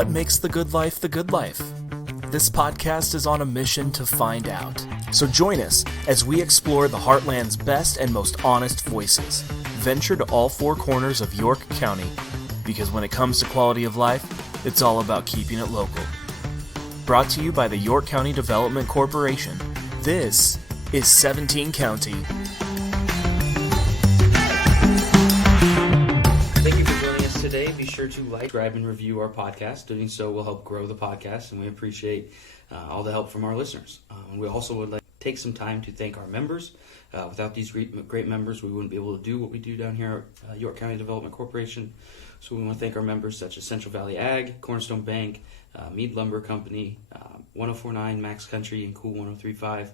What makes the good life the good life? This podcast is on a mission to find out. So join us as we explore the Heartland's best and most honest voices. Venture to all four corners of York County, because when it comes to quality of life, it's all about keeping it local. Brought to you by the York County Development Corporation, this is 17 County. Thank you for joining us today. Be sure to like, subscribe, and review our podcast. Doing so will help grow the podcast, and we appreciate all the help from our listeners. We also would like to take some time to thank our members. Without these great members, we wouldn't be able to do what we do down here at York County Development Corporation. So we want to thank our members such as Central Valley Ag, Cornerstone Bank, Mead Lumber Company, 1049 Max Country, and Cool 1035.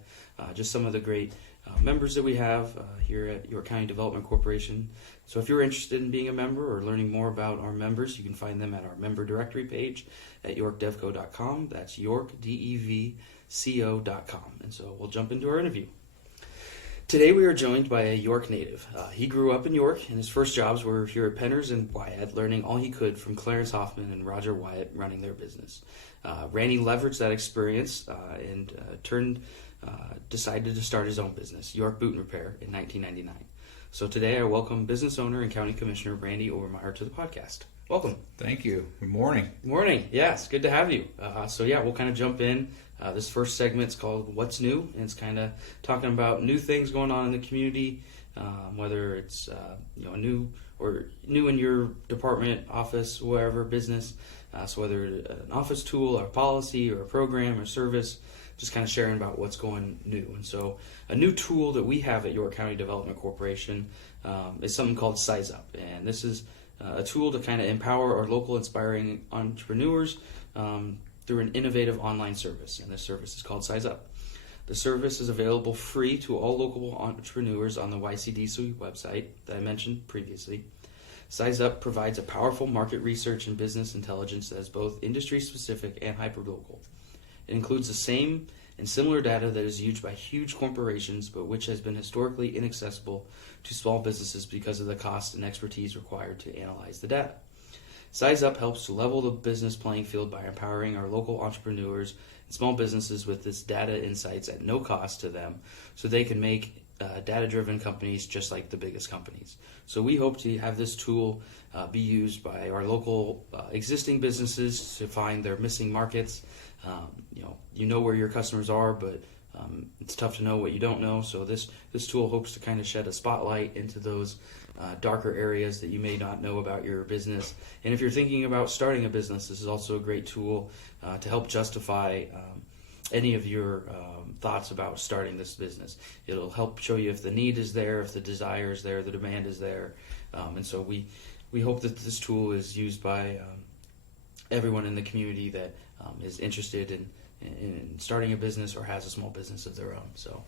Just some of the great members that we have here at York County Development Corporation. So if you're interested in being a member or learning more about our members, you can find them at our member directory page at yorkdevco.com. That's yorkdevco.com. And so we'll jump into our interview. Today we are joined by a York native. He grew up in York, and his first jobs were here at Penners and Wyatt, learning all he could from Clarence Hoffman and Roger Wyatt running their business. Randy leveraged that experience and decided to start his own business, York Boot and Repair, in 1999. So today I welcome business owner and county commissioner Randy Obermier to the podcast. Welcome. Thank you. Good morning. Good morning. Yes, good to have you. We'll kind of jump in. This first segment's called What's New, and it's kind of talking about new things going on in the community, whether it's new in your department, office, wherever, business. So whether an office tool, or policy, or a program, or service, just kind of sharing about what's going new. And so a new tool that we have at York County Development Corporation is something called Size Up. And this is a tool to kind of empower our local inspiring entrepreneurs through an innovative online service. And this service is called Size Up. The service is available free to all local entrepreneurs on the YCDC website that I mentioned previously. Size Up provides a powerful market research and business intelligence that is both industry-specific and hyper-local. It includes the same and similar data that is used by huge corporations, but which has been historically inaccessible to small businesses because of the cost and expertise required to analyze the data. Size Up helps to level the business playing field by empowering our local entrepreneurs and small businesses with this data insights at no cost to them, so they can make data-driven companies just like the biggest companies. So we hope to have this tool be used by our local existing businesses to find their missing markets. You know where your customers are, but it's tough to know what you don't know. So this tool hopes to kind of shed a spotlight into those darker areas that you may not know about your business. And if you're thinking about starting a business, this is also a great tool to help justify any of your thoughts about starting this business. It'll help show you if the need is there, if the desire is there, the demand is there. And so we hope that this tool is used by everyone in the community that is interested in starting a business or has a small business of their own. So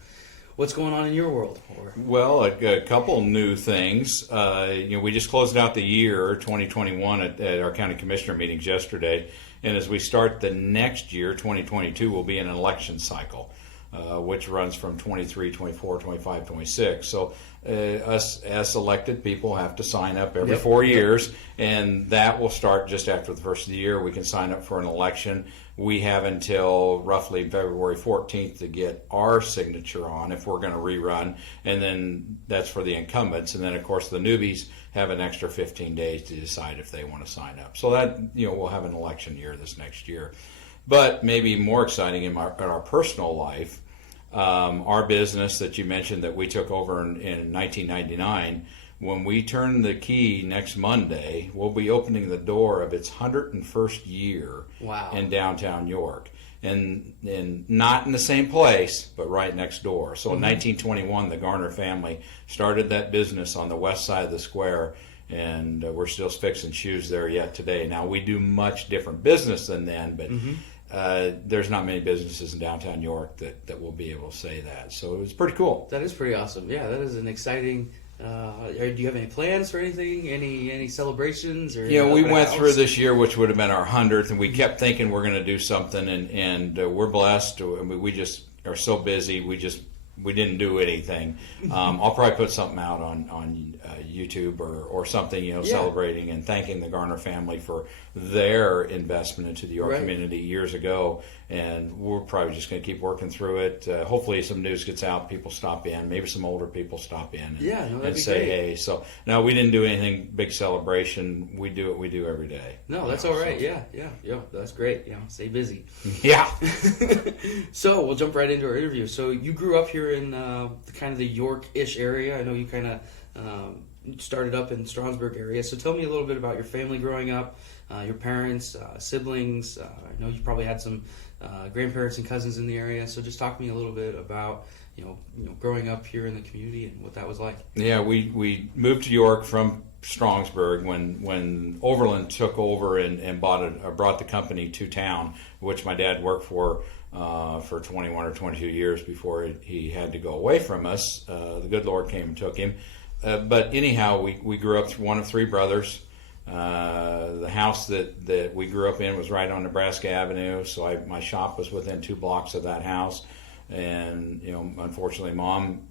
what's going on in your world? Well, a couple new things. We just closed out the year 2021 at our county commissioner meetings yesterday. And as we start the next year, 2022, will be an election cycle, which runs from 23, 24, 25, 26. So us as elected people have to sign up every 4 years, and that will start just after the first of the year. We can sign up for an election. We have until roughly February 14th to get our signature on if we're going to rerun, and then that's for the incumbents. And then, of course, the newbies have an extra 15 days to decide if they want to sign up. So that, we'll have an election year this next year. But maybe more exciting in our personal life, our business that you mentioned that we took over in 1999, when we turn the key next Monday, we'll be opening the door of its 101st year in downtown York. And not in the same place, but right next door. So in 1921, the Garner family started that business on the west side of the square, and we're still fixing shoes there yet today. Now, we do much different business than then, but there's not many businesses in downtown York that will be able to say that. So it was pretty cool. That is pretty awesome. Yeah, that is an exciting... do you have any plans for anything? Any celebrations? Or we went through this year, which would have been our 100th, and we kept thinking we're going to do something, and we're blessed. We just are so busy. We just we didn't do anything. I'll probably put something out on YouTube or something, celebrating and thanking the Garner family for their investment into the York community years ago. And we're probably just going to keep working through it. Hopefully some news gets out, people stop in, maybe some older people stop in and say, hey. So, no, we didn't do anything big celebration. We do what we do every day. No, that's all right. So. Yeah, that's great. Stay busy. Yeah. So we'll jump right into our interview. So you grew up here in kind of the York-ish area. I know you kind of started up in Strasburg area. So tell me a little bit about your family growing up, your parents, siblings. I know you probably had some grandparents and cousins in the area. So just talk to me a little bit about growing up here in the community and what that was like. Yeah, we moved to York from Strasburg when Overland took over and brought the company to town, which my dad worked for 21 or 22 years before he had to go away from us. The good Lord came and took him. But anyhow, we grew up one of three brothers. The house that we grew up in was right on Nebraska Avenue, so my shop was within 2 blocks of that house. And unfortunately, Mom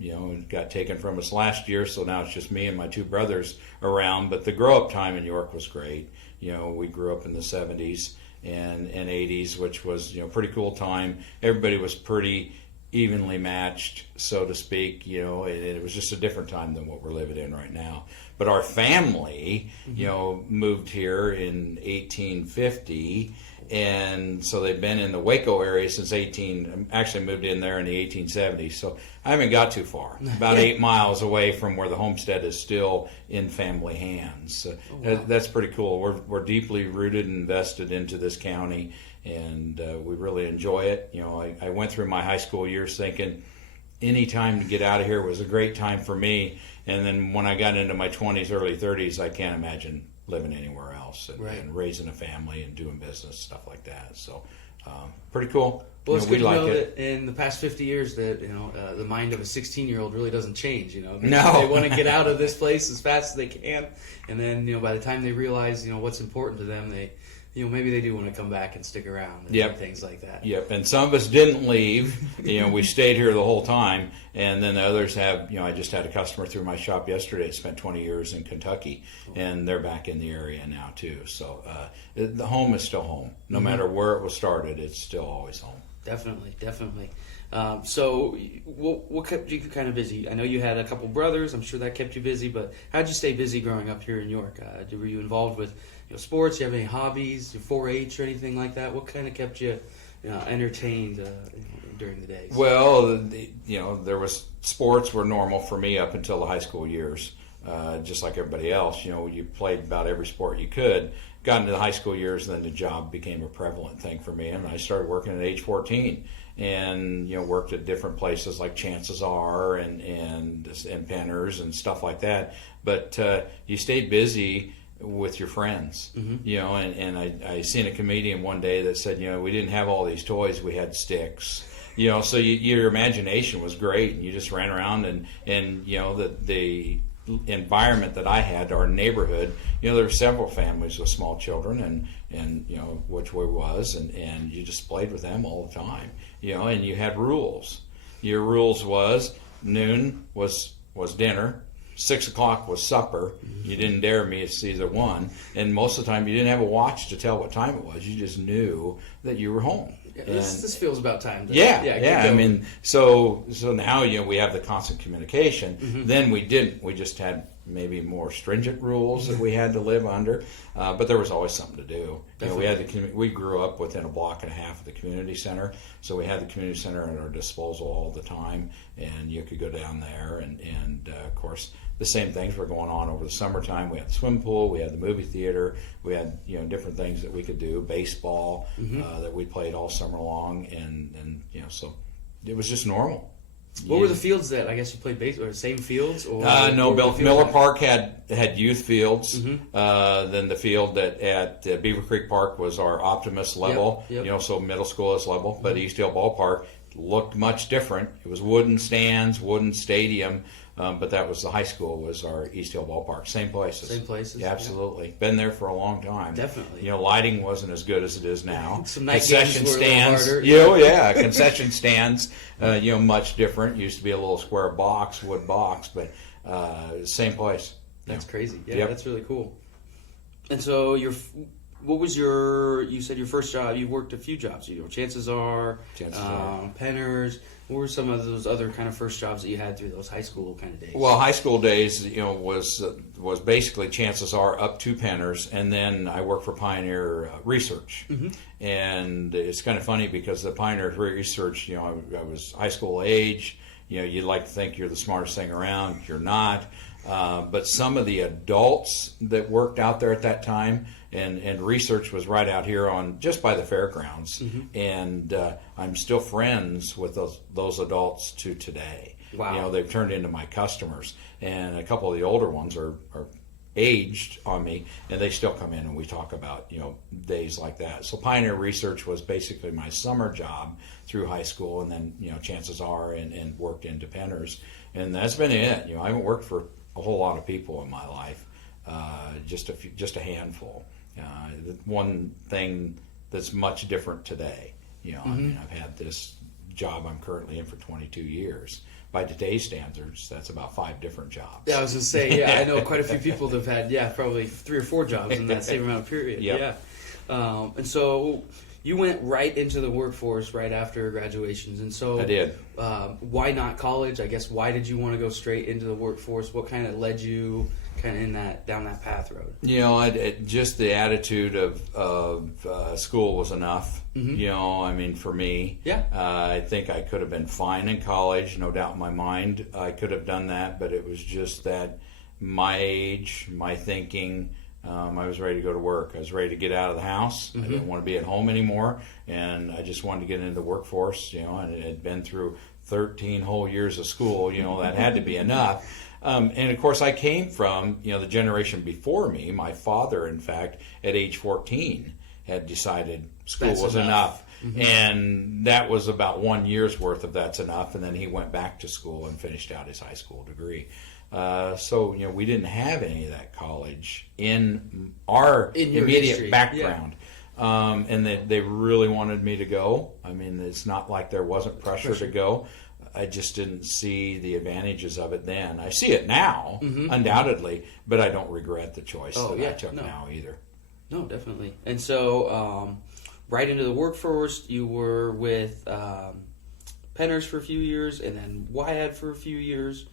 got taken from us last year, so now it's just me and my 2 brothers around. But the grow up time in York was great. We grew up in the 70s and 80s, which was pretty cool time. Everybody was pretty evenly matched, so to speak. It was just a different time than what we're living in right now. But our family, moved here in 1850, and so they've been in the Waco area since actually moved in there in the 1870s. So I haven't got too far, about 8 miles away from where the homestead is still in family hands. So that's pretty cool. We're deeply rooted and invested into this county, and we really enjoy it. I went through my high school years thinking any time to get out of here was a great time for me. And then when I got into my 20s, early 30s, I can't imagine living anywhere else and raising a family and doing business, stuff like that. So pretty cool. Well, it's good to know that in the past 50 years that the mind of a 16-year-old really doesn't change. No. They want to get out of this place as fast as they can, and then by the time they realize what's important to them, they maybe they do want to come back and stick around and do things like that. Yep, and some of us didn't leave. We stayed here the whole time, and then the others have, I just had a customer through my shop yesterday that spent 20 years in Kentucky, and they're back in the area now too. So the home is still home. No matter where it was started, it's still always home. Definitely. So what kept you kind of busy? I know you had a couple brothers. I'm sure that kept you busy, but how'd you stay busy growing up here in York? Were you involved with sports? Do you have any hobbies, 4-H or anything like that? What kind of kept you entertained during the days? Well, there was sports were normal for me up until the high school years, just like everybody else. You played about every sport you could. Got into the high school years, and then the job became a prevalent thing for me, and I started working at age 14. And worked at different places like Chances Are and Penners and stuff like that. But you stayed busy with your friends, and I seen a comedian one day that said, we didn't have all these toys, we had sticks. So your imagination was great, and you just ran around and the environment that I had, our neighborhood, there were several families with small children, and which way was, and you just played with them all the time, and you had rules. Your rules was noon was dinner, 6 o'clock was supper. You didn't dare miss either one, and most of the time you didn't have a watch to tell what time it was. You just knew that you were home. This feels about time. Yeah. I mean, so now we have the constant communication. Then we didn't. We just had maybe more stringent rules that we had to live under, but there was always something to do. We grew up within a block and a half of the community center, so we had the community center at our disposal all the time, and you could go down there, and of course the same things were going on over the summertime. We had the swim pool, we had the movie theater, we had different things that we could do, baseball that we played all summer long, and so it was just normal. What were the fields that I guess you played baseball? Or same fields? Or no, Miller Park had youth fields. Then the field at Beaver Creek Park was our Optimist level. So middle school is level. But East Hill Ballpark looked much different. It was wooden stands, wooden stadium. but that was the high school was our East Hill Ballpark. Same places. Same places. Yeah, absolutely. Been there for a long time. Definitely. Lighting wasn't as good as it is now. Some night games were a little harder. Yeah, concession stands, much different. Used to be a little square box, wood box, but same place. That's crazy. Yeah, Yep. That's really cool. And so you said your first job, you worked a few jobs, Chances Are, Penners. What were some of those other kind of first jobs that you had through those high school kind of days? Well, high school days, was basically Chances Are up to Penners, and then I worked for Pioneer Research. Mm-hmm. And it's kind of funny because the Pioneer Research, I was high school age. You'd like to think you're the smartest thing around. You're not. But some of the adults that worked out there at that time, and research was right out here just by the fairgrounds, mm-hmm. and I'm still friends with those adults to today. Wow. They've turned into my customers, and a couple of the older ones are aged on me, and they still come in and we talk about days like that. So Pioneer Research was basically my summer job through high school, and then Chances Are and worked into Penners, and that's been it. I haven't worked for a whole lot of people in my life, just a handful. One thing that's much different today. Mm-hmm. I've had this job I'm currently in for 22 years. By today's standards, that's about 5 different jobs. Yeah, I was going to say, I know quite a few people that have had, probably 3 or 4 jobs in that same amount of period. Yep. Yeah. And so you went right into the workforce right after graduations. And so I did. Why not college? I guess, why did you want to go straight into the workforce? What kind of led you kind of down that path road? Just the attitude of school was enough. Mm-hmm. For me. Yeah. I think I could have been fine in college, no doubt in my mind. I could have done that, but it was just that my age, my thinking, I was ready to go to work. I was ready to get out of the house. Mm-hmm. I didn't want to be at home anymore, and I just wanted to get into the workforce, and it had been through 13 whole years of school, that had to be enough. And of course, I came from, the generation before me. My father, in fact, at age 14, had decided school was enough. Mm-hmm. And that was about 1 year's worth of that's enough. And then he went back to school and finished out his high school degree. So we didn't have any of that college in our immediate history. background. Yeah. And they really wanted me to go. It's not like there wasn't pressure to go. I just didn't see the advantages of it then. I see it now, mm-hmm. undoubtedly, but I don't regret the choice I took now either. No, definitely. And so right into the workforce, you were with Penners for a few years and then YAD for a few years.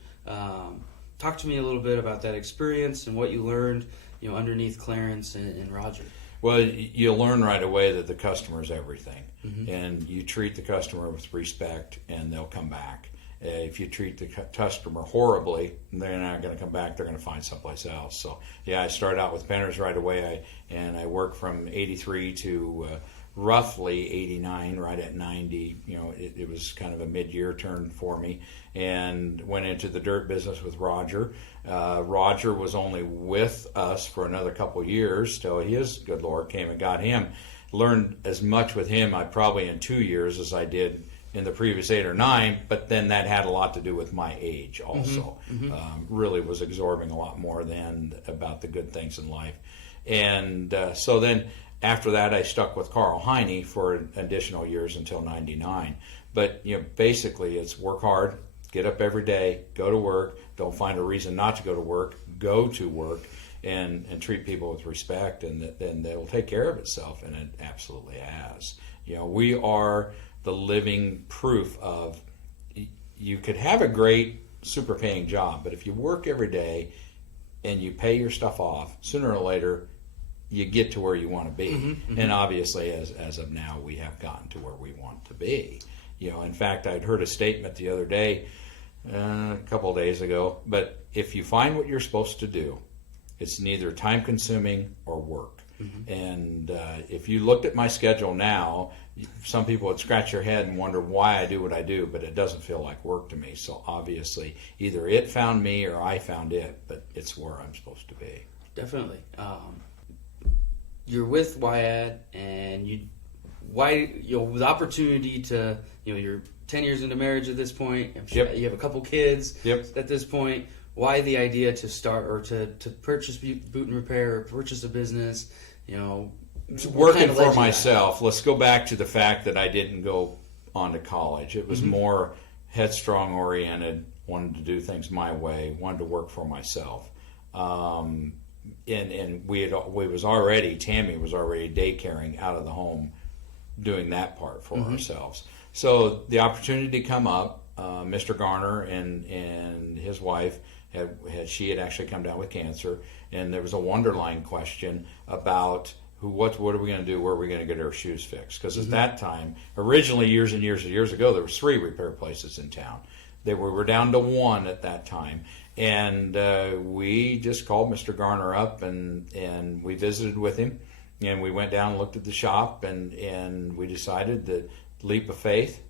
Talk to me a little bit about that experience and what you learned, underneath Clarence and Roger. Well, you learn right away that the customer is everything, mm-hmm. and you treat the customer with respect, and they'll come back. If you treat the customer horribly, they're not going to come back. They're going to find someplace else. So, I started out with Penners right away, and I worked from 83 to roughly 89, right at 90. It was kind of a mid-year turn for me, and went into the dirt business with Roger. Roger was only with us for another couple years till his good Lord came and got him. Learned as much with him, probably in 2 years, as I did in the previous 8 or 9, but then that had a lot to do with my age also. Mm-hmm. Really was absorbing a lot more then about the good things in life. And so then after that, I stuck with Carl Heine for additional years until 99. But basically it's work hard, get up every day, go to work, don't find a reason not to go to work, go to work, and treat people with respect, and then they'll take care of itself, and it absolutely has. We are the living proof of you could have a great, super paying job, but if you work every day and you pay your stuff off, sooner or later you get to where you want to be. Mm-hmm, mm-hmm. And obviously, as of now, we have gotten to where we want to be. In fact, I'd heard a statement the other day, a couple of days ago, but if you find what you're supposed to do, it's neither time-consuming or work. Mm-hmm. And if you looked at my schedule now, some people would scratch their head and wonder why I do what I do, but it doesn't feel like work to me. So obviously, either it found me or I found it, but it's where I'm supposed to be. Definitely. You're with YAD, and why, with the opportunity to, you're 10 years into marriage at this point. I'm sure you have a couple kids at this point. Why the idea to start or to purchase Boot and Repair or purchase a business? Working for myself. Let's go back to the fact that I didn't go on to college. It was more headstrong oriented, wanted to do things my way, wanted to work for myself. And Tammy was already daycaring out of the home, doing that part for ourselves. So the opportunity to come up, Mr. Garner and his wife had actually come down with cancer, and there was a wonderline question about what are we going to do? Where are we going to get our shoes fixed? Because at that time, originally years and years ago, there was 3 repair places in town. We were down to 1 at that time, and we just called Mr. Garner up and we visited with him, and we went down and looked at the shop, and we decided that leap of faith,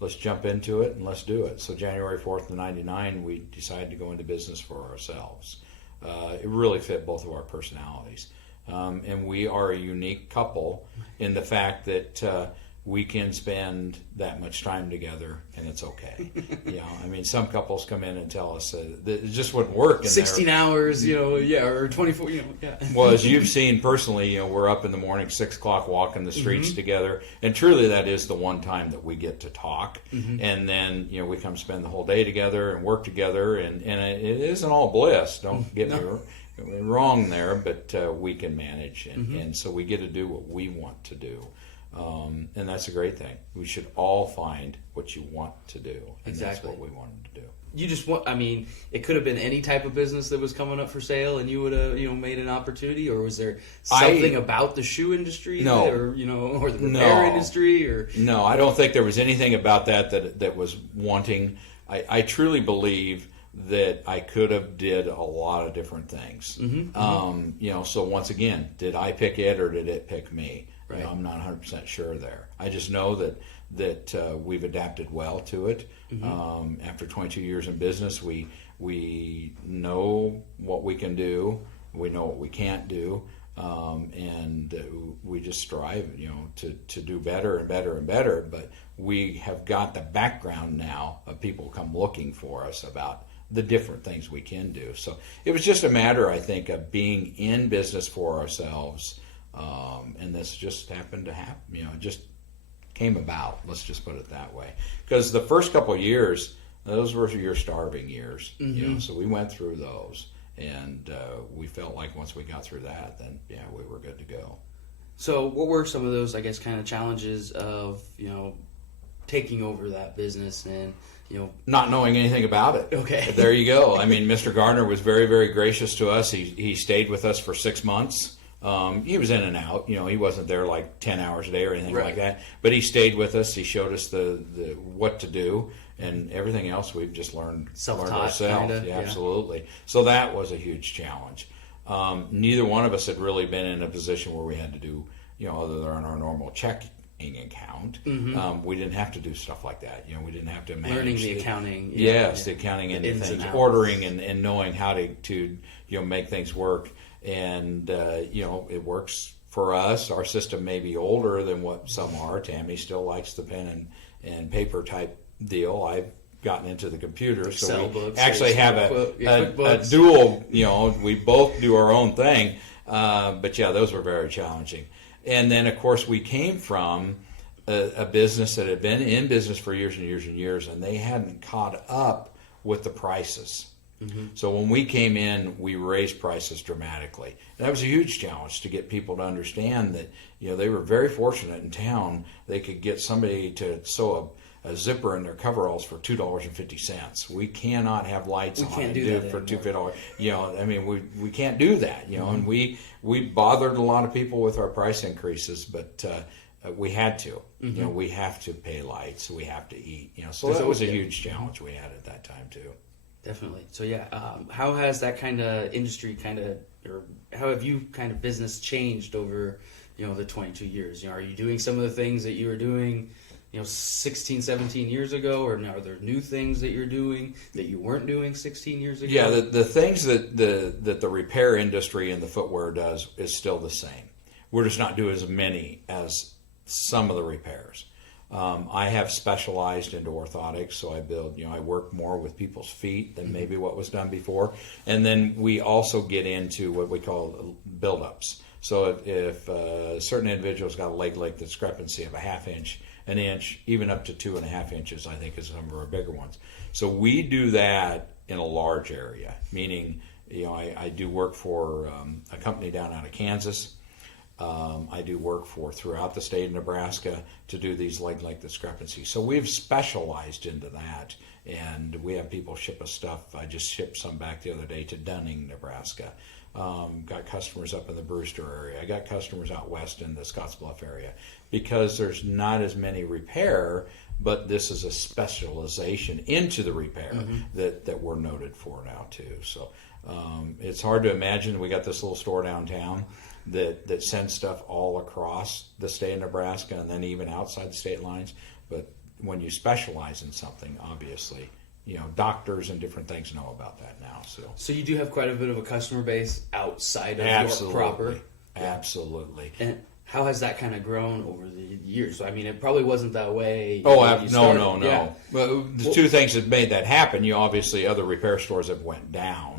let's jump into it and let's do it. So January 4th of '99, we decided to go into business for ourselves. It really fit both of our personalities. And we are a unique couple in the fact that we can spend that much time together and it's okay. Some couples come in and tell us that it just wouldn't work. 16 hours, or 24, Well, as you've seen personally, we're up in the morning, 6 o'clock, walking the streets together. And truly that is the one time that we get to talk. And then, we come spend the whole day together and work together. And it isn't all bliss. Don't get me wrong there, but we can manage. And so we get to do what we want to do. And that's a great thing. We should all find what you want to do. And exactly. That's what we wanted to do. You just want, it could have been any type of business that was coming up for sale and you would have, made an opportunity, or was there something about the shoe industry or the repair industry or? No, I don't think there was anything about that was wanting. I truly believe that I could have did a lot of different things. So once again, did I pick it or did it pick me? Right. I'm not 100% sure there. I just know that we've adapted well to it. After 22 years in business, we know what we can do, we know what we can't do, and we just strive, to do better and better and better. But we have got the background now of people come looking for us about the different things we can do. So it was just a matter, I think, of being in business for ourselves. And this just happened to happen, it just came about, let's just put it that way. Because the first couple of years, those were your starving years, so we went through those, and we felt like once we got through that, then, we were good to go. So what were some of those, I guess, kind of challenges of, taking over that business and, not knowing anything about it. Okay. There you go. Mr. Garner was very, very gracious to us. He stayed with us for 6 months. He was in and out. He wasn't there like 10 hours a day or anything like that. But he stayed with us. He showed us the what to do, and everything else we've just learned ourselves. Kinda, yeah, absolutely. So that was a huge challenge. Neither one of us had really been in a position where we had to do, other than our normal checking account. We didn't have to do stuff like that. We didn't have to manage learning the accounting. The accounting and things, ordering and knowing how to make things work. And, it works for us. Our system may be older than what some are. Tammy still likes the pen and paper type deal. I've gotten into the computer. So we actually have a dual, we both do our own thing. But those were very challenging. And then, of course, we came from a business that had been in business for years and years and years, and they hadn't caught up with the prices. So when we came in, we raised prices dramatically. And that was a huge challenge to get people to understand that, they were very fortunate in town. They could get somebody to sew a zipper in their coveralls for $2.50. We cannot have lights on and do it for $2. We can't do that, and we bothered a lot of people with our price increases, but we had to. We have to pay lights, we have to eat, so that was a huge challenge we had at that time too. Definitely. So how has that kind of industry or how have you kind of business changed over, the 22 years? Are you doing some of the things that you were doing, 16, 17 years ago, or are there new things that you're doing that you weren't doing 16 years ago? Yeah, the things that the repair industry and the footwear does is still the same. We're just not doing as many as some of the repairs. I have specialized into orthotics, so I work more with people's feet than maybe what was done before. And then we also get into what we call build-ups. So if a certain individual's got a leg length discrepancy of a half inch, an inch, even up to 2.5 inches, I think is some of our bigger ones. So we do that in a large area, meaning, I do work for a company down out of Kansas. I do work for throughout the state of Nebraska to do these leg length discrepancies. So we've specialized into that, and we have people ship us stuff. I just shipped some back the other day to Dunning, Nebraska. Got customers up in the Brewster area. I got customers out west in the Scottsbluff area, because there's not as many repair, but this is a specialization into the repair that we're noted for now too. So it's hard to imagine. We got this little store downtown that sends stuff all across the state of Nebraska and then even outside the state lines. But when you specialize in something, obviously, doctors and different things know about that now. So you do have quite a bit of a customer base outside of Absolutely. York proper. Absolutely. And how has that kind of grown over the years? I mean, it probably wasn't that way. No. Yeah. Well, the two things that made that happen, obviously other repair stores have went down.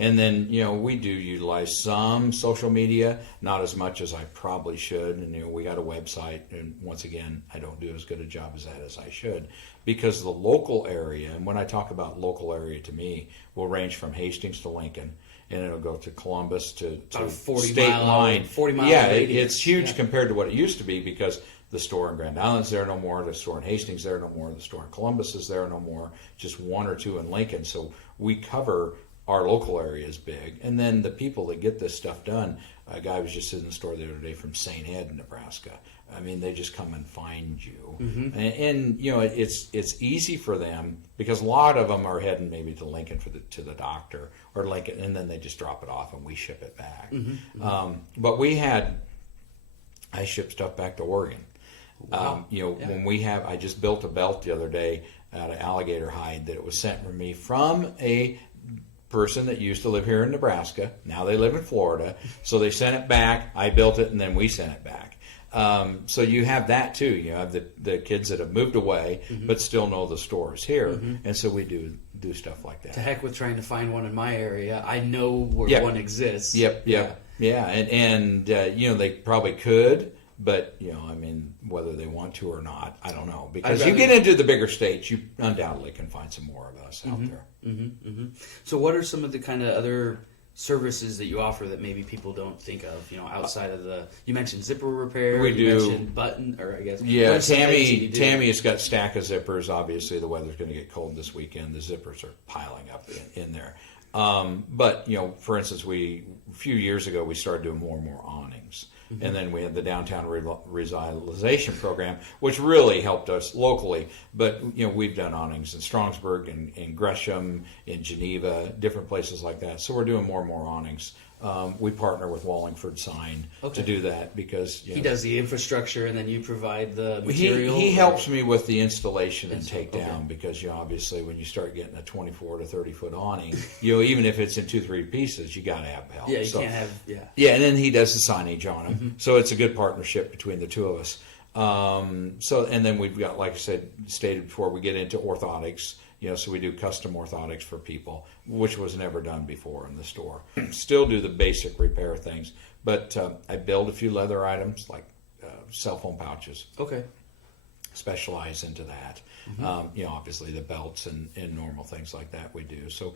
And then, we do utilize some social media, not as much as I probably should. And, we got a website. And once again, I don't do as good a job as that as I should, because the local area, and when I talk about local area to me, will range from Hastings to Lincoln. And it'll go to Columbus to 40 state line. 40 mile Yeah, radius. it's huge compared to what it used to be, because the store in Grand Island's there no more, the store in Hastings there no more, the store in Columbus is there no more, just one or two in Lincoln. So we cover our local area is big. And then the people that get this stuff done, a guy was just in the store the other day from St. Ed, Nebraska. I mean, they just come and find you. And it's easy for them, because a lot of them are heading maybe to Lincoln to the doctor, or Lincoln, and then they just drop it off and we ship it back. But I ship stuff back to Oregon. Wow. When I just built a belt the other day out of alligator hide that it was sent from me from a person that used to live here in Nebraska. Now they live in Florida. So they sent it back. I built it, and then we sent it back. So you have that too. You have the kids that have moved away but still know the stores here, and so we do stuff like that. To heck with trying to find one in my area. I know where one exists. Yeah, and they probably could, but whether they want to or not, I don't know. Because you get into the bigger states, you undoubtedly can find some more of us out there. So what are some of the kind of other services that you offer that maybe people don't think of, outside of you mentioned zipper repair, you mentioned button, or I guess. Yeah, Tammy has got a stack of zippers. Obviously, the weather's going to get cold this weekend. The zippers are piling up in there. But, for instance, a few years ago, we started doing more and more awnings. And then we had the downtown revitalization program, which really helped us locally. But, we've done awnings in Strongsburg, in Gresham, in Geneva, different places like that. So we're doing more and more awnings. We partner with Wallingford Sign to do that, because he does the infrastructure and then you provide the material. He helps me with the installation and takedown, because obviously when you start getting a 24 to 30 foot awning, even if it's in 2-3 pieces, you got to have help. Yeah, you can't have and then he does the signage on them. So it's a good partnership between the two of us. And then we've got, like I stated before, we get into orthotics. So we do custom orthotics for people, which was never done before in the store. Still do the basic repair things, but I build a few leather items like cell phone pouches. Okay. Specialize into that. Obviously the belts and normal things like that we do. So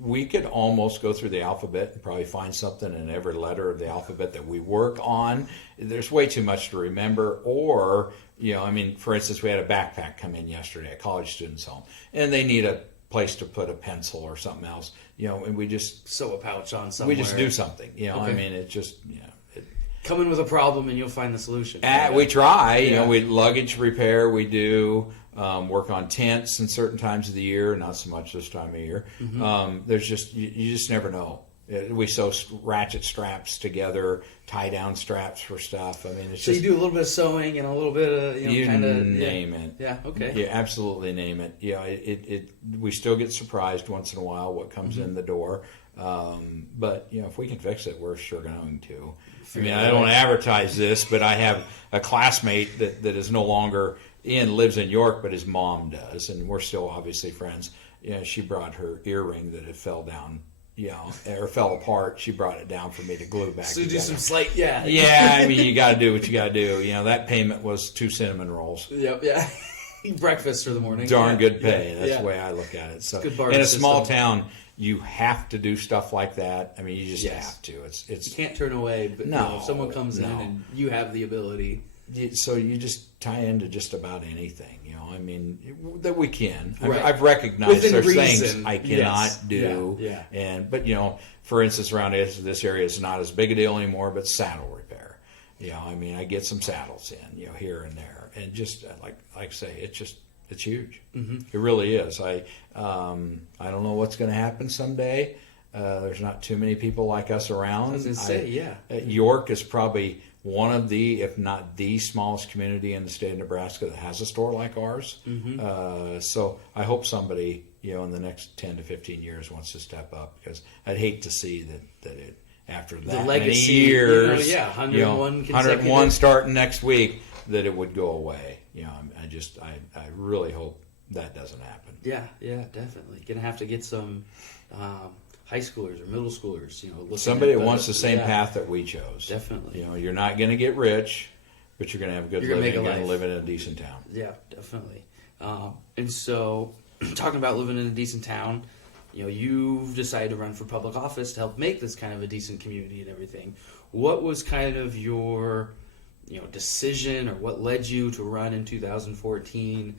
we could almost go through the alphabet and probably find something in every letter of the alphabet that we work on. There's way too much to remember. Or, for instance, we had a backpack come in yesterday, a college student's home, and they need a place to put a pencil or something else, and we just sew a pouch on somewhere. We just do something, it just, come in with a problem and you'll find the solution. We try, we luggage repair, we do work on tents in certain times of the year, not so much this time of year. There's just, you just never know. We sew ratchet straps together, tie down straps for stuff. It's so you do a little bit of sewing and a little bit of name it. Yeah, okay. Yeah, absolutely name it. We still get surprised once in a while what comes in the door. But if we can fix it, we're sure going to. I mean, I don't advertise this, but I have a classmate that is no longer lives in York, but his mom does, and we're still obviously friends. She brought her earring that had fell down, or fell apart. She brought it down for me to glue back So together. do some slight, yeah. Yeah, I mean, you got to do what you got to do. That payment was 2 cinnamon rolls. Yep, yeah. Breakfast for the morning. Darn good pay. Yeah, That's the way I look at it. So good in a small system. town, you have to do stuff like that. I mean, you just have to. You can't turn away, but if someone comes in and you have the ability. So you just tie into just about anything, I mean, that we can. Right. I've recognized Within there's reason. things I cannot do. Yeah. But for instance, around this area, it's not as big a deal anymore. But saddle repair, I mean, I get some saddles in, here and there, and just like I say, it's huge. Mm-hmm. It really is. I don't know what's going to happen someday. There's not too many people like us around. I was going to say, York is probably one of the, if not the smallest community in the state of Nebraska that has a store like ours. Mm-hmm. So I hope somebody, in the next 10 to 15 years wants to step up, because I'd hate to see that it, after that the legacy, many years, 101 starting next week, that it would go away. I really hope that doesn't happen. Yeah, definitely. Gonna have to get some high schoolers or middle schoolers, somebody that wants the same path that we chose. Definitely. You're not going to get rich, but you're going to have a good living. You're going to live in a decent town. Yeah, definitely. And so, talking about living in a decent town, you've decided to run for public office to help make this kind of a decent community and everything. What was kind of your decision, or what led you to run in 2014?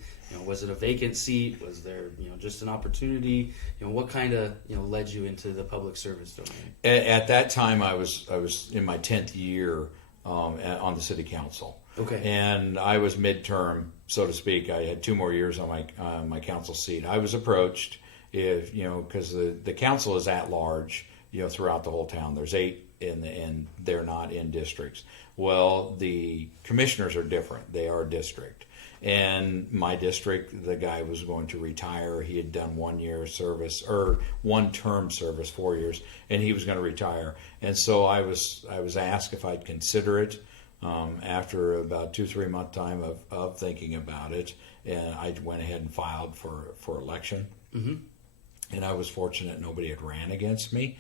Was it a vacant seat? Was there, just an opportunity? What kind of, led you into the public service domain? At that time, I was in my 10th year on the city council. Okay. And I was midterm, so to speak. I had 2 more years on my council seat. I was approached, because the council is at large, throughout the whole town. There's 8 and they're not in districts. Well, the commissioners are different. They are district. And my district, the guy was going to retire. He had done 1 year service, or 1 term service, 4 years, and he was going to retire. And so I was asked if I'd consider it after about 2-3 month time of thinking about it. And I went ahead and filed for election. Mm-hmm. And I was fortunate nobody had ran against me.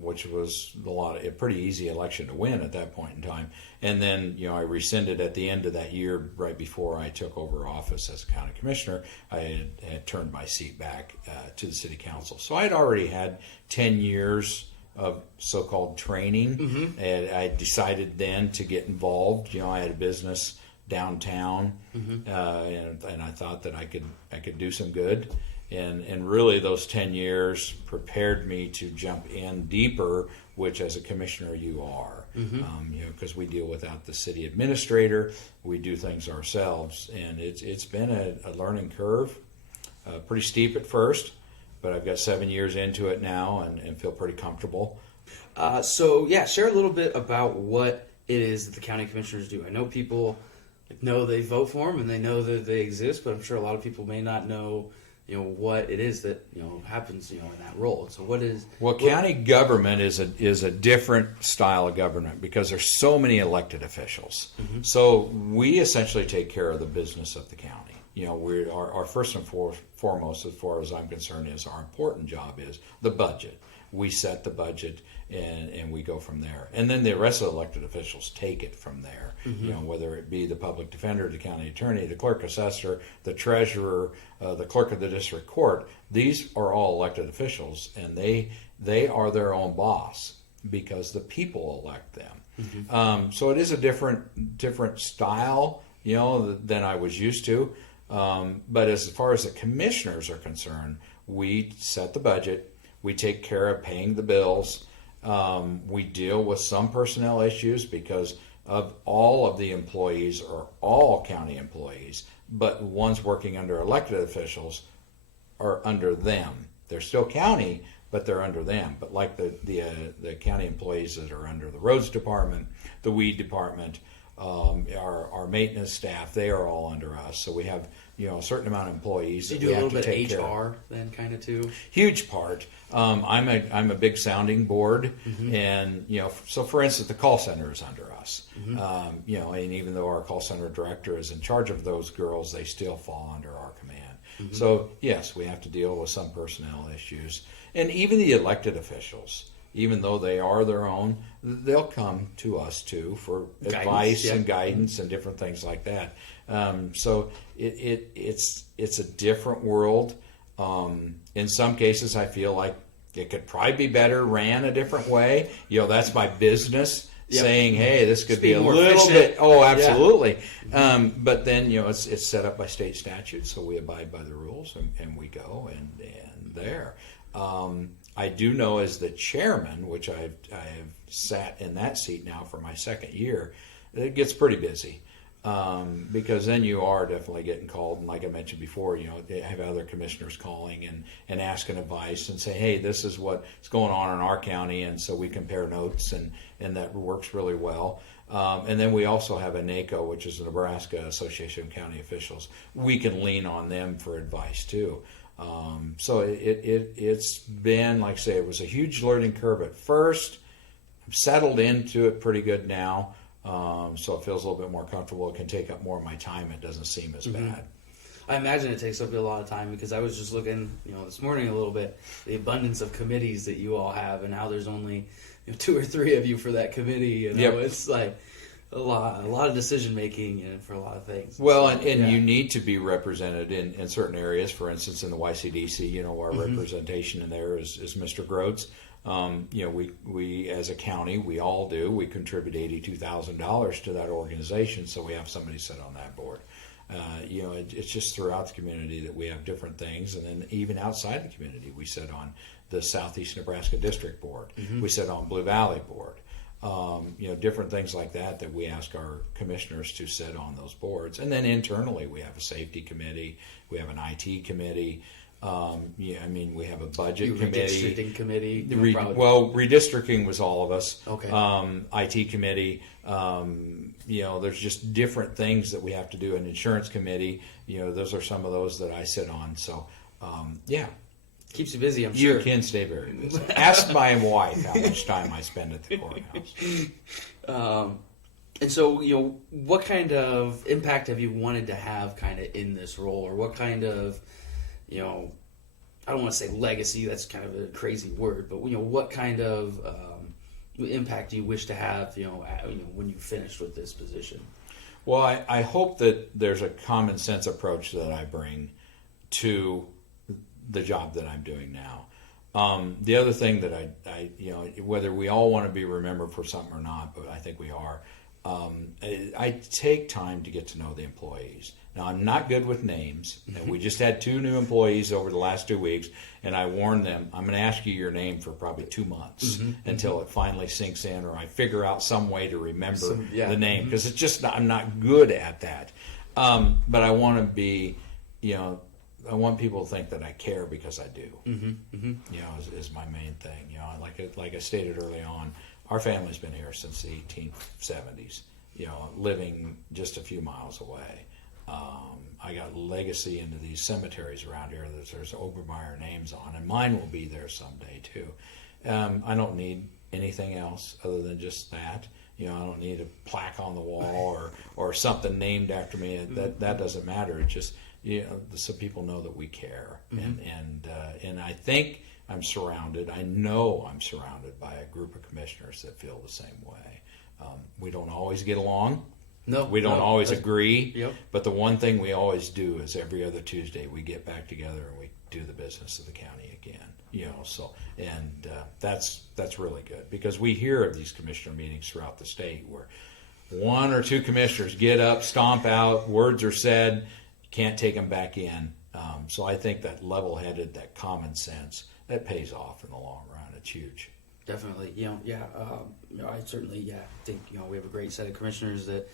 Which was a pretty easy election to win at that point in time. And then, I rescinded at the end of that year, right before I took over office as a county commissioner. I had turned my seat back to the city council. So I'd already had 10 years of so-called training, mm-hmm. and I decided then to get involved. I had a business downtown, mm-hmm. And I thought that I could do some good. And really those 10 years prepared me to jump in deeper, which as a commissioner you are. Mm-hmm. Because we deal without the city administrator, we do things ourselves. And it's been a learning curve, pretty steep at first, but I've got 7 years into it now and feel pretty comfortable. Share a little bit about what it is that the county commissioners do. I know people know they vote for them and they know that they exist, but I'm sure a lot of people may not know what it is that happens in that role. So county government is a different style of government because there's so many elected officials. Mm-hmm. So we essentially take care of the business of the county. Our first and foremost, as far as I'm concerned, is our important job is the budget. We set the budget and we go from there. And then the rest of the elected officials take it from there. Mm-hmm. Whether it be the public defender, the county attorney, the clerk assessor, the treasurer, the clerk of the district court. These are all elected officials, and they are their own boss because the people elect them. Mm-hmm. So it is a different style, than I was used to. But as far as the commissioners are concerned, we set the budget. We take care of paying the bills. We deal with some personnel issues because of all of the employees are all county employees, but ones working under elected officials are under them. They're still county, but they're under them. But like the county employees that are under the roads department, the weed department, our maintenance staff, they are all under us. So we have a certain amount of employees. Do you that do we a have little to bit take of care of. HR then, kind of too? Huge part. I'm a big sounding board, and so for instance, the call center is under us. And even though our call center director is in charge of those girls, they still fall under our command. So yes, we have to deal with some personnel issues, and even the elected officials. Even though they are their own, they'll come to us too for advice and guidance and different things like that. So it's a different world. In some cases, I feel like it could probably be better ran a different way. That's my business saying, hey, this could be a little bit. Oh, absolutely. Yeah. But then it's set up by state statute, so we abide by the rules and we go and there. I do know as the chairman, which I've sat in that seat now for my second year, it gets pretty busy. Because then you are definitely getting called, and like I mentioned before, they have other commissioners calling and asking advice and say, hey, this is what's going on in our county, and so we compare notes, and that works really well. And then we also have a NACO, which is the Nebraska Association of County Officials. We can lean on them for advice too. So it's been, like I say, it was a huge learning curve at first. I'm settled into it pretty good now. So it feels a little bit more comfortable. It can take up more of my time. It doesn't seem as bad. I imagine it takes up a lot of time, because I was just looking, this morning a little bit, the abundance of committees that you all have, and how there's only 2 or 3 of you for that committee. It's like a lot of decision making and for a lot of things. Well, so, and you need to be represented in certain areas. For instance, in the YCDC, our representation in there is Mr. Groats. We as a county, we all do. We contribute $82,000 to that organization, so we have somebody sit on that board. It's just throughout the community that we have different things, and then even outside the community, we sit on the Southeast Nebraska District Board. We sit on Blue Valley Board. Different things like that we ask our commissioners to sit on those boards. And then internally, we have a safety committee, we have an IT committee. We have a budget committee. Redistricting committee. Redistricting was all of us. Okay. IT committee. There's just different things that we have to do. An insurance committee. Those are some of those that I sit on. So, keeps you busy, I'm sure. You can stay very busy. Ask my wife how much time I spend at the courthouse. And so, what kind of impact have you wanted to have kind of in this role, or what kind of, I don't want to say legacy, that's kind of a crazy word, but, what kind of impact do you wish to have, when you finished with this position? Well, I hope that there's a common sense approach that I bring to the job that I'm doing now. The other thing that I whether we all want to be remembered for something or not, but I think we are, I take time to get to know the employees. Now, I'm not good with names. We just had 2 new employees over the last 2 weeks, and I warned them, I'm going to ask you your name for probably 2 months until it finally sinks in, or I figure out some way to remember the name, because it's just I'm not good at that. But I want to be, I want people to think that I care, because I do. Is my main thing. Like I stated early on, our family's been here since the 1870s. Living just a few miles away. I got legacy into these cemeteries around here that there's Obermier names on, and mine will be there someday too. I don't need anything else other than just that. I don't need a plaque on the wall or something named after me. That doesn't matter. It's just so people know that we care, and I think I'm surrounded. I know I'm surrounded by a group of commissioners that feel the same way. We don't always get along. No, we don't always agree. Yep. But the one thing we always do is every other Tuesday we get back together and we do the business of the county again. That's really good, because we hear of these commissioner meetings throughout the state where 1 or 2 commissioners get up, stomp out, words are said, can't take them back in. So I think that level-headed, that common sense, that pays off in the long run. It's huge. Definitely. I certainly think we have a great set of commissioners that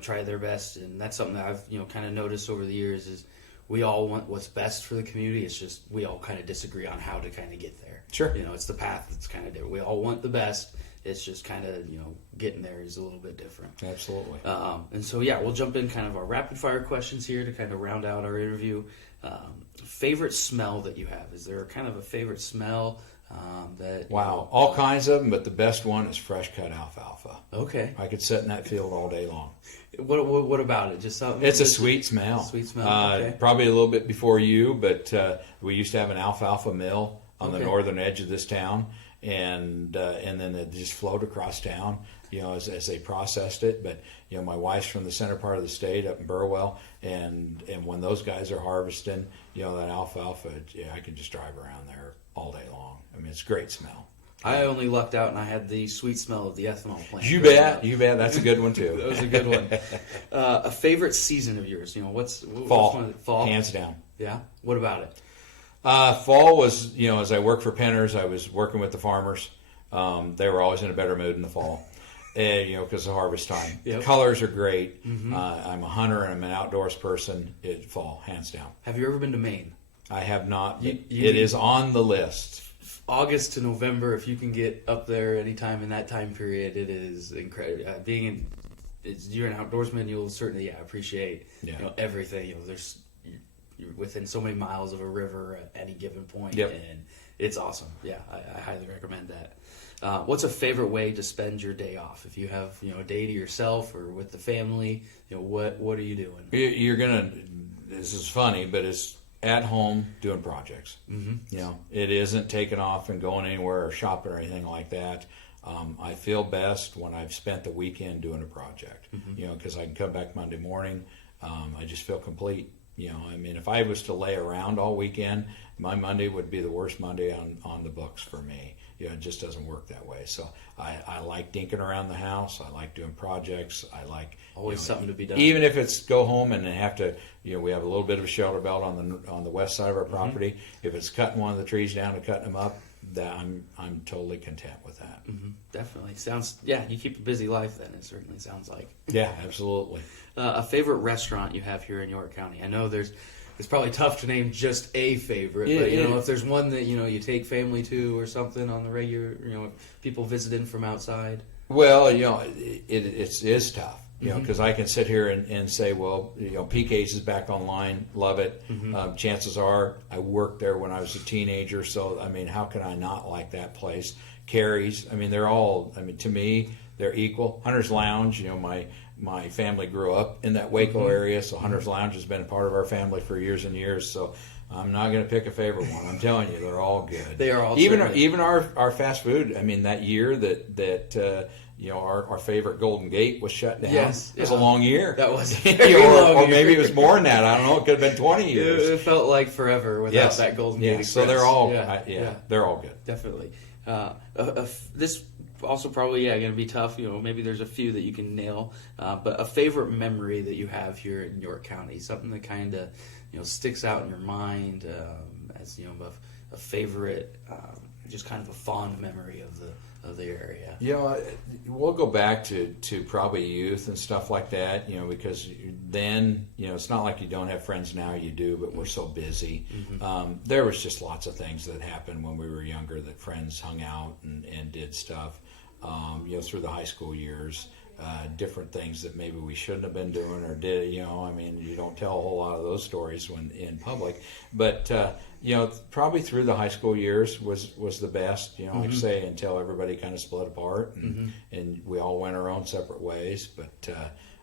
try their best, and that's something that I've kind of noticed over the years is we all want what's best for the community. It's just we all kind of disagree on how to kind of get there. Sure. It's the path that's kind of different. We all want the best. It's just kind of, getting there is a little bit different. Absolutely. And so, we'll jump in kind of our rapid fire questions here to kind of round out our interview. Favorite smell that you have? Is there kind of a favorite smell that... Wow, all kinds of them, but the best one is fresh cut alfalfa. Okay. I could sit in that field all day long. What about it? Just something? It's a sweet smell. Sweet smell, okay. Probably a little bit before you, but we used to have an alfalfa mill on the Okay. northern edge of this town, and then it just flowed across town, as they processed it. But my wife's from the center part of the state up in Burwell, and when those guys are harvesting, that alfalfa, I can just drive around there all day long. I mean, it's a great smell. I only lucked out and I had the sweet smell of the ethanol plant. You bet. That's a good one too. That was a good one. A favorite season of yours? What's Fall. one of the, fall? Hands down. Yeah. What about it? Fall was, as I worked for Penners, I was working with the farmers. They were always in a better mood in the fall, because of harvest time. Yep. The colors are great. Mm-hmm. I'm a hunter and I'm an outdoors person. Fall, hands down. Have you ever been to Maine? I have not. You it is on the list. August to November, if you can get up there anytime in that time period, it is incredible. You're an outdoorsman, you'll certainly appreciate everything. You're within so many miles of a river at any given point, yep. and it's awesome. Yeah, I highly recommend that. What's a favorite way to spend your day off? If you have a day to yourself or with the family, what are you doing? You're gonna. This is funny, but it's at home doing projects. Mm-hmm. It isn't taking off and going anywhere or shopping or anything like that. I feel best when I've spent the weekend doing a project. Mm-hmm. Because I can come back Monday morning. I just feel complete. If I was to lay around all weekend, my Monday would be the worst Monday on the books for me. It just doesn't work that way. So I like dinking around the house. I like doing projects. I like always something to be done. Even if it's go home and have to, we have a little bit of a shelter belt on the west side of our property. Mm-hmm. If it's cutting one of the trees down and cutting them up, I'm totally content with that. Mm-hmm. Definitely sounds. Yeah, you keep a busy life. Then it certainly sounds like. Yeah, absolutely. A favorite restaurant you have here in York County? I know it's probably tough to name just a favorite, but if there's one that you take family to or something on the regular, people visiting from outside. Well, it is tough, because I can sit here and say, well, PK's is back online, love it. Mm-hmm. Chances are I worked there when I was a teenager, so how can I not like that place? Carrie's, they're all, to me, they're equal. Hunter's Lounge, my family grew up in that Waco area, so Hunter's Lounge has been a part of our family for years and years. So I'm not going to pick a favorite one. I'm telling you, they're all good. They are all even our fast food. That year that our favorite Golden Gate was shut down. Yes, it was a long year. That was or maybe it was more than that. I don't know. It could have been 20 years. It felt like forever without that Golden Gate. Yeah, so they're all they're all good. Definitely. This also probably going to be tough. Maybe there's a few that you can nail, but a favorite memory that you have here in York County, something that kind of sticks out in your mind as a favorite, just kind of a fond memory of the area. We'll go back to probably youth and stuff like that. Because then it's not like you don't have friends now. You do, but we're so busy. Mm-hmm. There was just lots of things that happened when we were younger that friends hung out and did stuff. Through the high school years, different things that maybe we shouldn't have been doing or did. You don't tell a whole lot of those stories when in public, but probably through the high school years was the best. Like I say, until everybody kind of split apart and we all went our own separate ways. But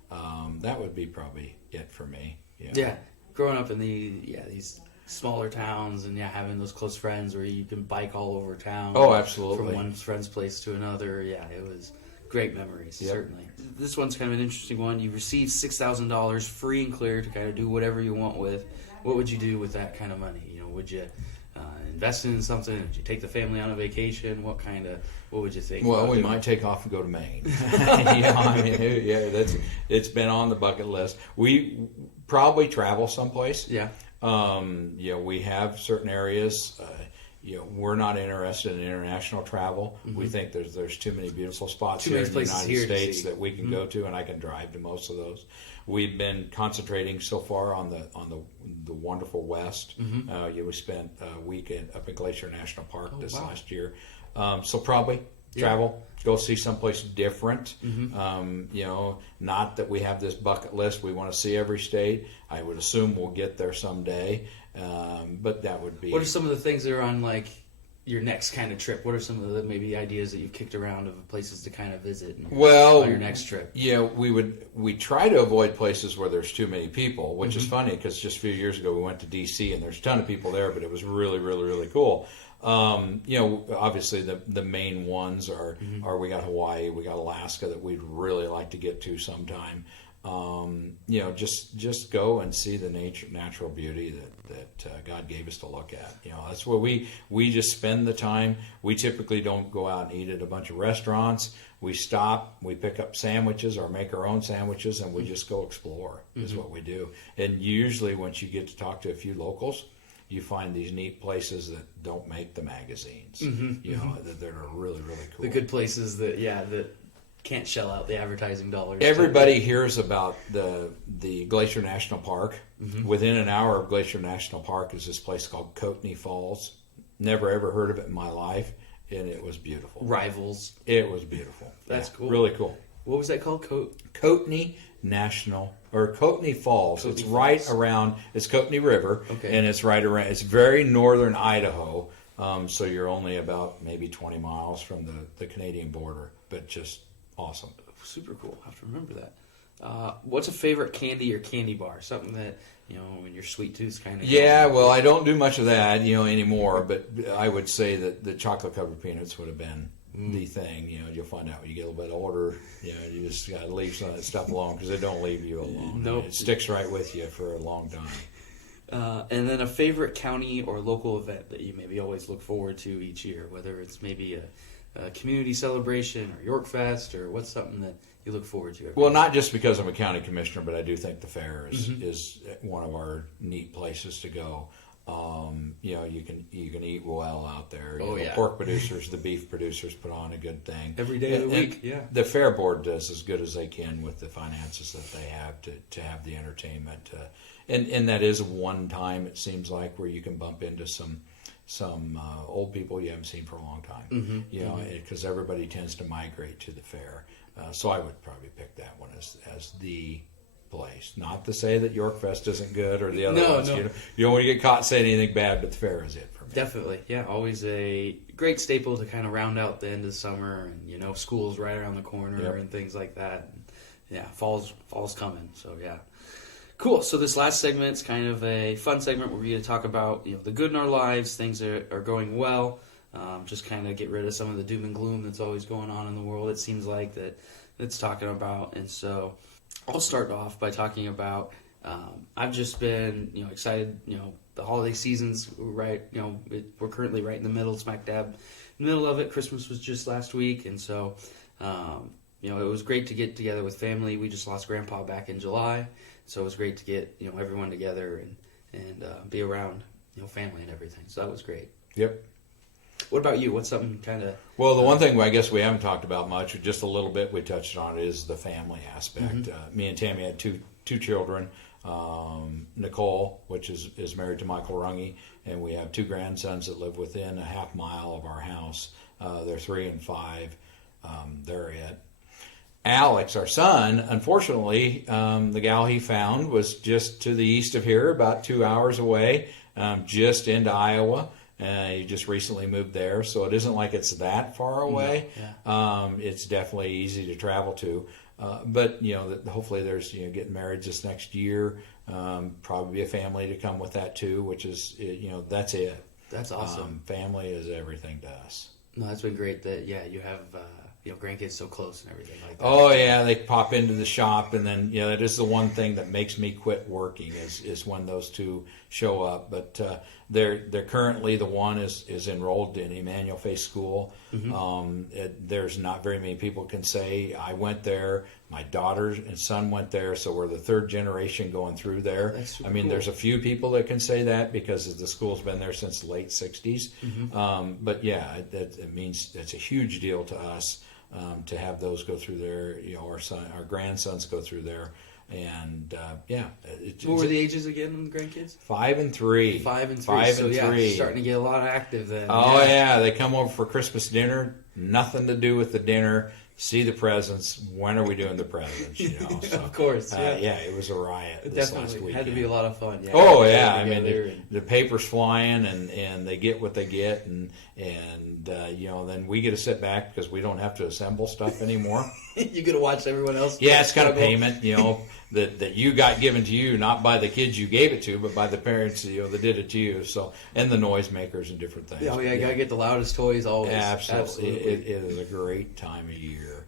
that would be probably it for me. Yeah, growing up in these smaller towns and having those close friends where you can bike all over town. Oh, absolutely. From one friend's place to another. Yeah, it was great memories, certainly. This one's kind of an interesting one. You received $6,000 free and clear to kind of do whatever you want with. What would you do with that kind of money? Would you invest in something? Would you take the family on a vacation? What would you think? Well, we might take off and go to Maine. It's been on the bucket list. We probably travel someplace. Yeah. We have certain areas. We're not interested in international travel. We think there's too many beautiful spots here in the United States that we can go to, and I can drive to most of those. We've been concentrating so far on the wonderful West. We spent a week up at Glacier National Park last year. So probably travel, go see someplace different. Mm-hmm. Not that we have this bucket list. We want to see every state. I would assume we'll get there someday. But that would be... What are some of the things that are on, like, your next kind of trip? What are some of the maybe ideas that you've kicked around of places to kind of visit on your next trip? Yeah, we try to avoid places where there's too many people, which is funny because just a few years ago we went to DC and there's a ton of people there, but it was really, really, really cool. Obviously the main ones are we got Hawaii, we got Alaska that we'd really like to get to sometime. Just go and see the natural beauty that God gave us to look at. That's where we just spend the time. We typically don't go out and eat at a bunch of restaurants. We stop, we pick up sandwiches or make our own sandwiches, and we just go explore is what we do. And usually once you get to talk to a few locals, you find these neat places that don't make the magazines, that are really, really cool. The good places that can't shell out the advertising dollars. Everybody hears about the Glacier National Park. Within an hour of Glacier National Park is this place called Kootenai Falls. Never ever heard of it in my life, and it was beautiful. Rivals. It was beautiful. That's cool. Really cool. What was that called? Kootenai Falls. It's right around. It's Kootenai River, and it's right around. It's very northern Idaho, so you're only about maybe 20 miles from the Canadian border, but just awesome. Super cool. I have to remember that. What's a favorite candy or candy bar? Something that, when your sweet tooth kind of... Yeah, well, I don't do much of that, anymore, but I would say that the chocolate-covered peanuts would have been the thing. You'll find out when you get a little bit older, you just got to leave some of that stuff alone because they don't leave you alone. Nope. It sticks right with you for a long time. And then a favorite county or local event that you maybe always look forward to each year, whether it's maybe a community celebration or York Fest, or what's something that you look forward to? Well, not just because I'm a county commissioner, but I do think the fair is one of our neat places to go. You can eat well out there. Pork producers, the beef producers put on a good thing every day of the week. Yeah, the fair board does as good as they can with the finances that they have to have the entertainment. And that is one time, it seems like, where you can bump into some old people you haven't seen for a long time. Because everybody tends to migrate to the fair. So I would probably pick that one as the place. Not to say that York Fest isn't good or the other ones. No. You don't want to get caught saying anything bad, but the fair is it for me. Definitely, yeah. Always a great staple to kind of round out the end of summer, and school's right around the corner and things like that. Yeah, fall's coming. So yeah. Cool. So this last segment's kind of a fun segment where we're going to talk about the good in our lives, things that are going well, just kind of get rid of some of the doom and gloom that's always going on in the world. It seems like that's talking about, and so I'll start off by talking about. I've just been excited. The holiday season's right. We're currently right in the middle, smack dab in the middle of it. Christmas was just last week, and so it was great to get together with family. We just lost Grandpa back in July. So it was great to get everyone together and be around family and everything. So that was great. Yep. What about you? What's something kind of... Well, the one thing I guess we haven't talked about much, or just a little bit we touched on, is the family aspect. Me and Tammy had two children. Nicole, which is married to Michael Runge, and we have two grandsons that live within a half mile of our house. They're 3 and 5. They're it. Alex, our son, unfortunately, the gal he found was just to the east of here, about 2 hours away, just into Iowa. He just recently moved there, so it isn't like it's that far away. No, yeah. It's definitely easy to travel to. But, hopefully there's, getting married this next year, probably a family to come with that too, which is, that's it. That's awesome. Family is everything to us. No, that's been great that, you have... grandkids so close and everything like that. Oh yeah, they pop into the shop, and then that is the one thing that makes me quit working is when those two show up. But they're currently, the one is enrolled in Emmanuel Faith School. There's not very many people can say I went there. My daughter and son went there, so we're the third generation going through there. That's super cool. There's a few people that can say that because the school's been there since the late 60s. But yeah, it means it's a huge deal to us. To have those go through there, our grandsons go through there. And What were the ages again on the grandkids? 5 and 3. 5 and 3. 5 so and yeah, 3. starting to get a lot active then. Oh yeah, they come over for Christmas dinner. Nothing to do with the dinner. See the presents. When are we doing the presents? You know, so, of course. it was a riot. This last Definitely weekend. had to be a lot of fun. Yeah. Oh yeah, I mean the paper's flying and they get what they get and then we get to sit back because we don't have to assemble stuff anymore. You get to watch everyone else. Yeah, it's kind of payment, that you got given to you, not by the kids you gave it to, but by the parents, that did it to you. So, and the noisemakers and different things. Oh yeah, you gotta get the loudest toys always. Yeah, absolutely. It is a great time of year.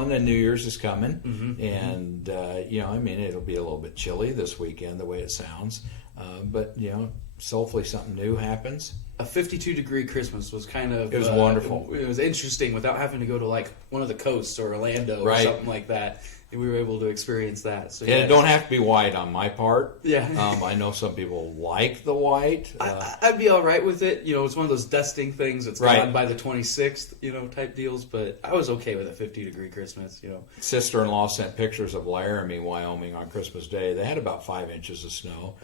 And then New Year's is coming, and it'll be a little bit chilly this weekend, the way it sounds. But so hopefully something new happens. A 52-degree Christmas was kind of... It was wonderful. It was interesting without having to go to like one of the coasts or Orlando or something like that. We were able to experience that. So it don't have to be white on my part. Yeah. I know some people like the white. I'd be all right with it. It's one of those dusting things that's gone by the 26th, type deals. But I was okay with a 50-degree Christmas, Sister-in-law sent pictures of Laramie, Wyoming on Christmas Day. They had about 5 inches of snow.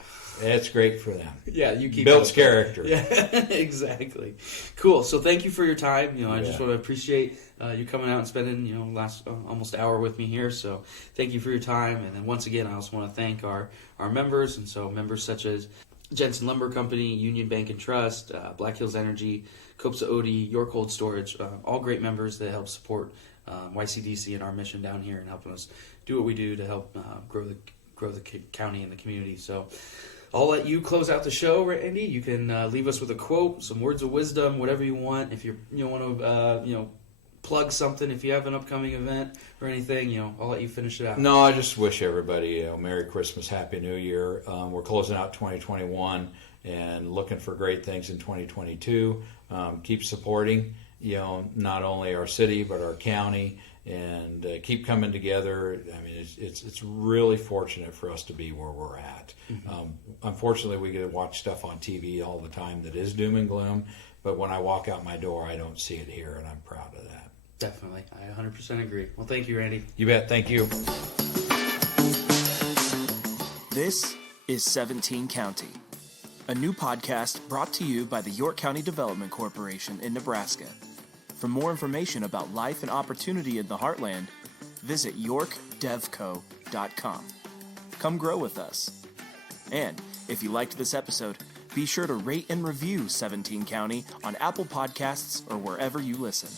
It's great for them. Yeah, you keep builds character. Yeah, exactly. Cool. So thank you for your time. I just want to appreciate you coming out and spending last almost hour with me here. So thank you for your time. And then once again, I also want to thank our members. And so members such as Jensen Lumber Company, Union Bank and Trust, Black Hills Energy, Copsa Odie, Your Cold Storage, all great members that help support YCDC and our mission down here and helping us do what we do to help grow the county and the community. So I'll let you close out the show, Randy. You can leave us with a quote, some words of wisdom, whatever you want. If you want to plug something, if you have an upcoming event or anything, I'll let you finish it out. No, I just wish everybody Merry Christmas, Happy New Year. We're closing out 2021 and looking for great things in 2022. Keep supporting, not only our city but our county. And keep coming together. I mean, it's really fortunate for us to be where we're at. Unfortunately, we get to watch stuff on TV all the time that is doom and gloom. But when I walk out my door, I don't see it here, and I'm proud of that. Definitely. I 100% agree. Well, thank you, Randy. You bet. Thank you. This is 17 County, a new podcast brought to you by the York County Development Corporation in Nebraska. For more information about life and opportunity in the Heartland, visit yorkdevco.com. Come grow with us. And if you liked this episode, be sure to rate and review 17 County on Apple Podcasts or wherever you listen.